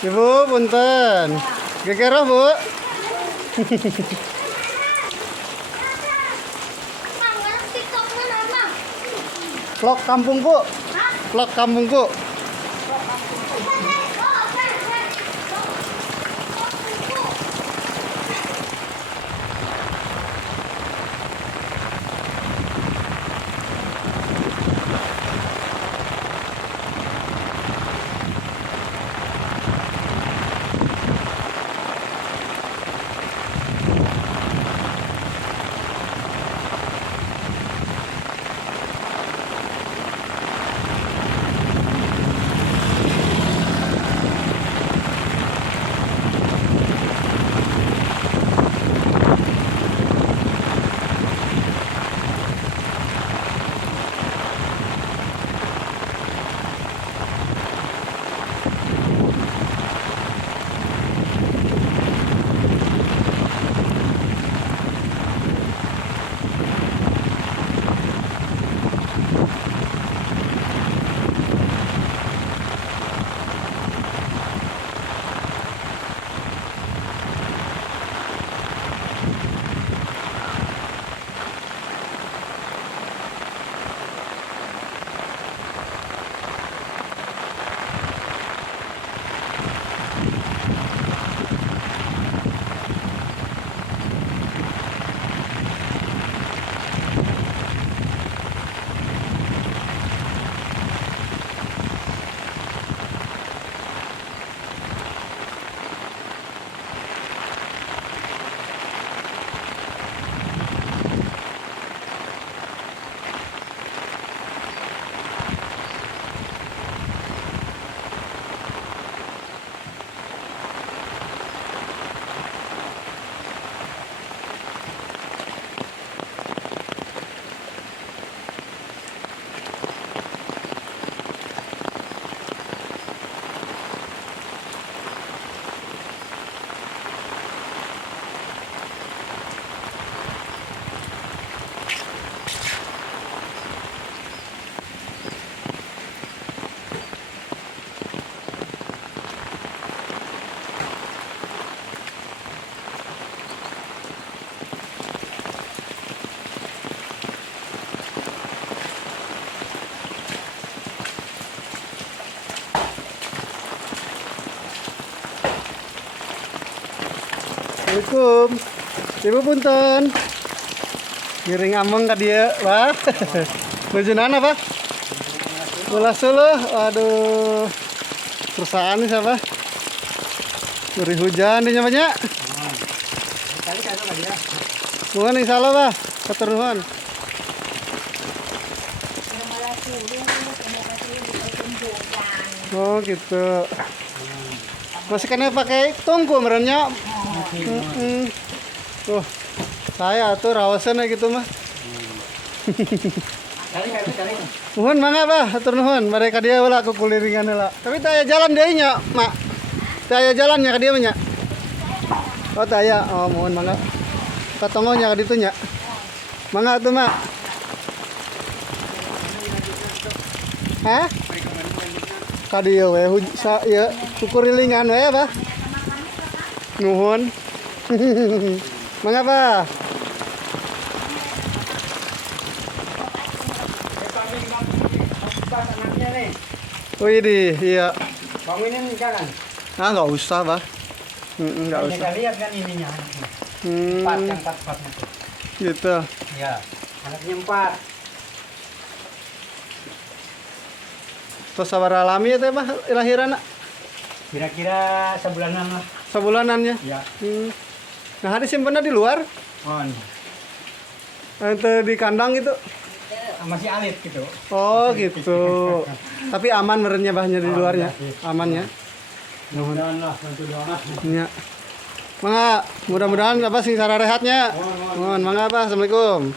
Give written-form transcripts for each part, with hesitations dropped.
Ibu, punten. Gegerah, Bu. Vlog kampungku. Vlog kampungku. Assalamualaikum. Ibu punten. Giring ameng ka dia, Pak. Menuju mana, Pak? Bola Solo. Aduh. Perusahaan nih siapa? Beri hujan di banyak. Bukan insya Allah, Pak. Keteruhan. Oh gitu. Masih kena pakai tungku merenya. Tuh, saya tuh rawasan gitu mah. Nuhun mangga bah, atur nuhun. Mereka dia ulah aku kuliringan lah. Tapi taya jalan dia nya, Mak. Taya jalannya ke dia nya. Oh taya, oh mohon mangga. Katongonya ke ditu nya. Mangga tuh, Mak. Hah? Kadieu we ya kukurilingan we bah. Nuhun. Mangga bah. Wih di, iya. Bangunin jangan. Ah nggak usah bah. Nggak usah. Kita lihat kan ininya. Empat tuh. Gitu. Ya, anaknya 4. Terus sabar alami ya teh bah lahiran. Kira-kira sebulanan lah. Sebulanannya. Ya. Nah hari simpennya di luar. On. Itu di kandang itu. Masih alit gitu. Oh gitu. Tapi aman merenya bahnya di luarnya. Aman ya. Mudah-mudahan lah, bantu doa. Ya. Mangga, mudah-mudahan apa sing sara rehatnya. Mohon mangga apa. Assalamualaikum.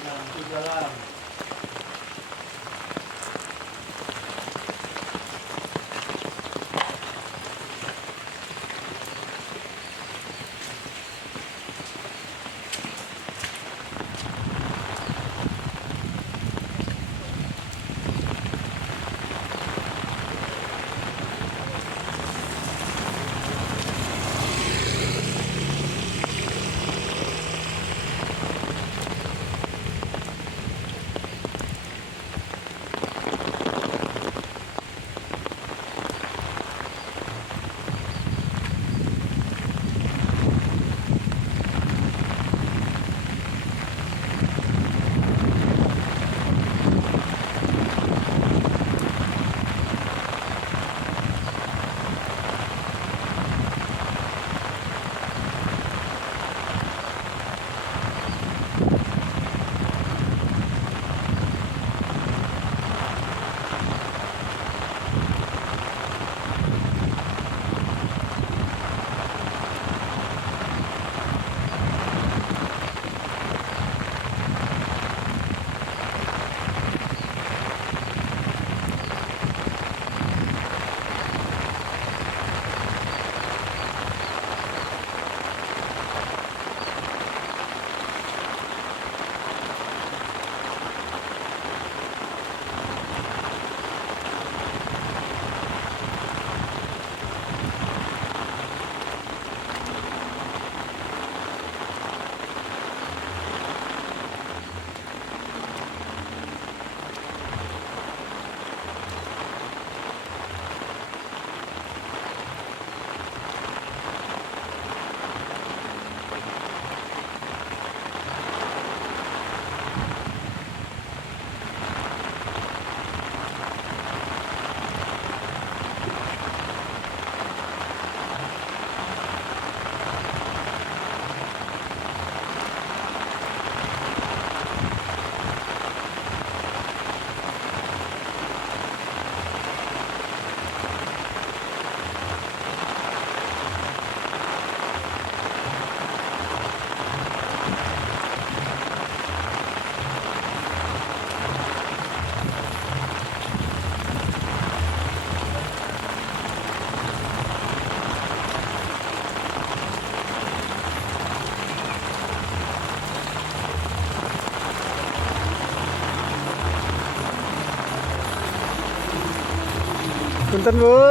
Punten Bu.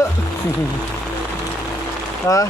Ah.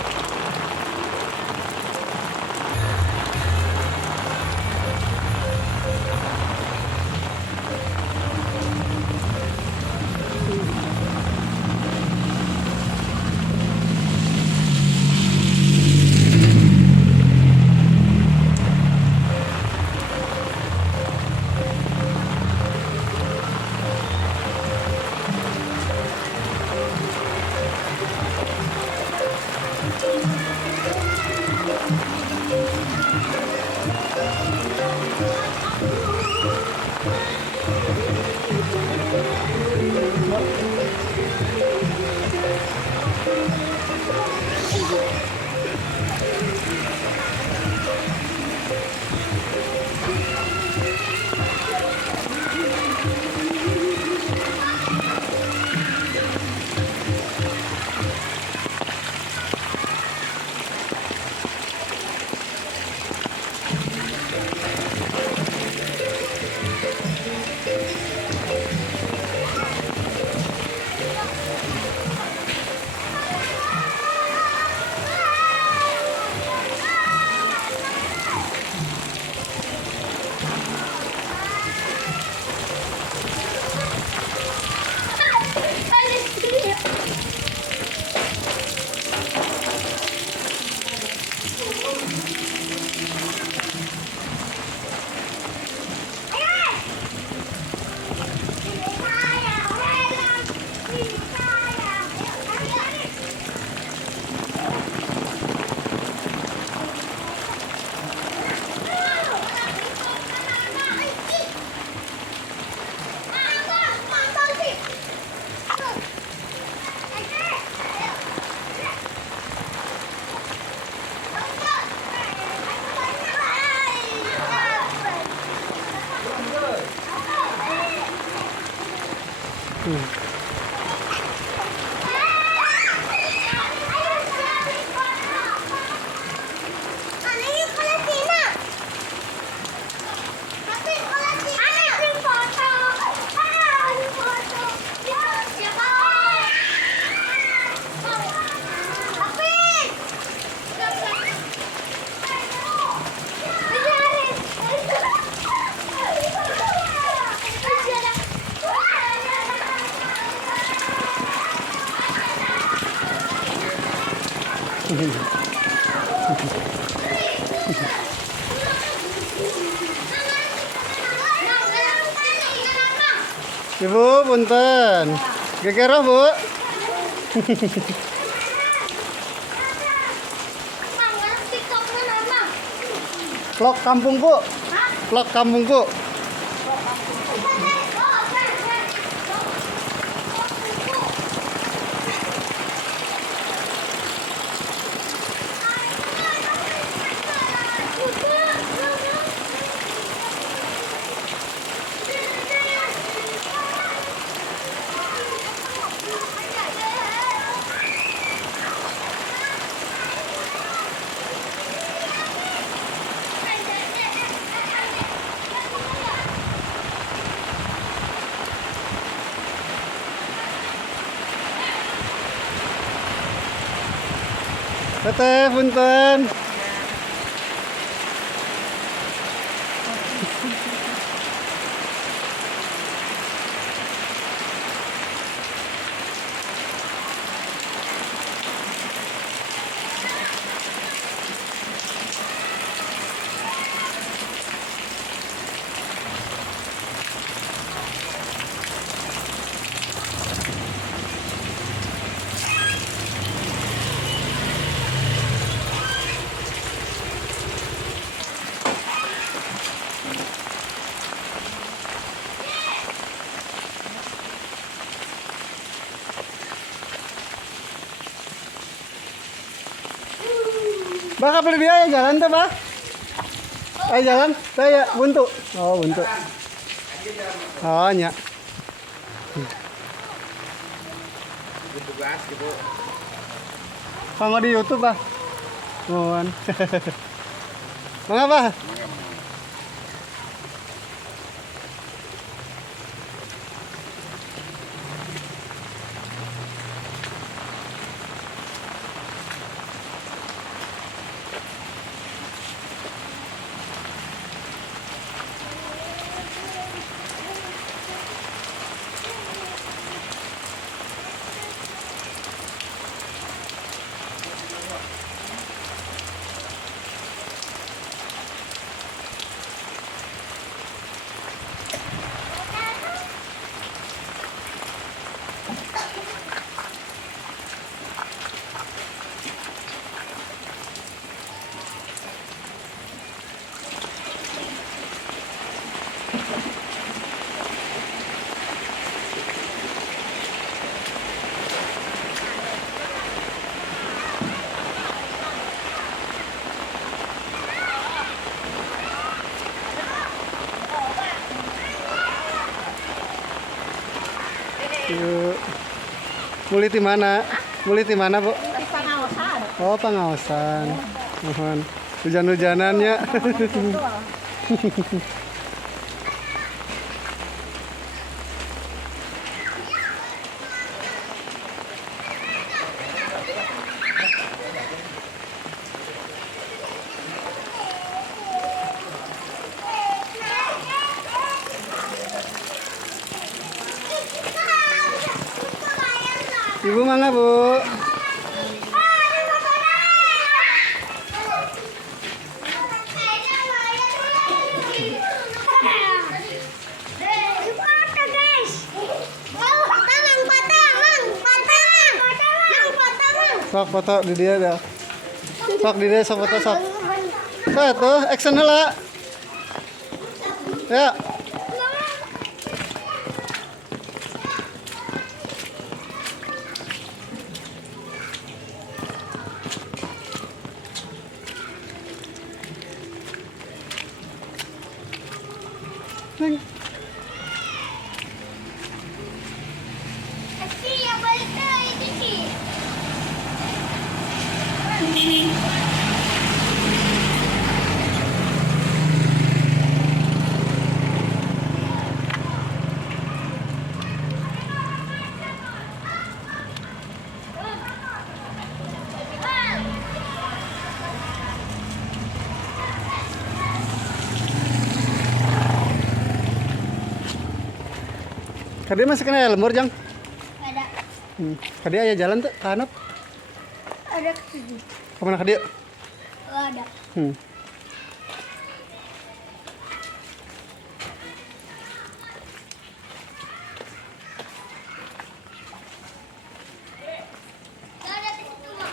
Ibu, punten. Geger Bu. Vlog kampungku. Vlog kampungku. Teteh, punten. Bah, kapal dia ya jalan tuh, Bah. Ayo jalan, saya buntu. Oh, buntu. Oh, nya. Tugas gitu. Kalau di YouTube, Bah. Mohon. Mangga, Bah. Yuk. Muli di mana? Muli di mana, Bu? Pengawasan. Oh, pengawasan. Mohon. Hujan-hujanannya. Ibu mangga, Bu. Sok foto di dia dah. Sok di dia sok foto sok. Tuh, action lah. Ya. Neng. Kadi masih kena lembur, Jang. Ada. Kadi aya jalan tuh, kanap. Ada ke sini. Kemana kadi? Ada. Ada di situ, Mak.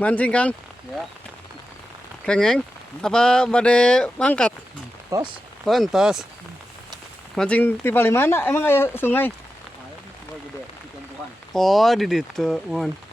Mancing Kang? Ya. Kengeng? Apa bade mangkat? Tos. Oh, entos. Mancing di mana? Emang aya sungai? Ayo, gua gede di tumpuan. Oh, di ditu. Mun.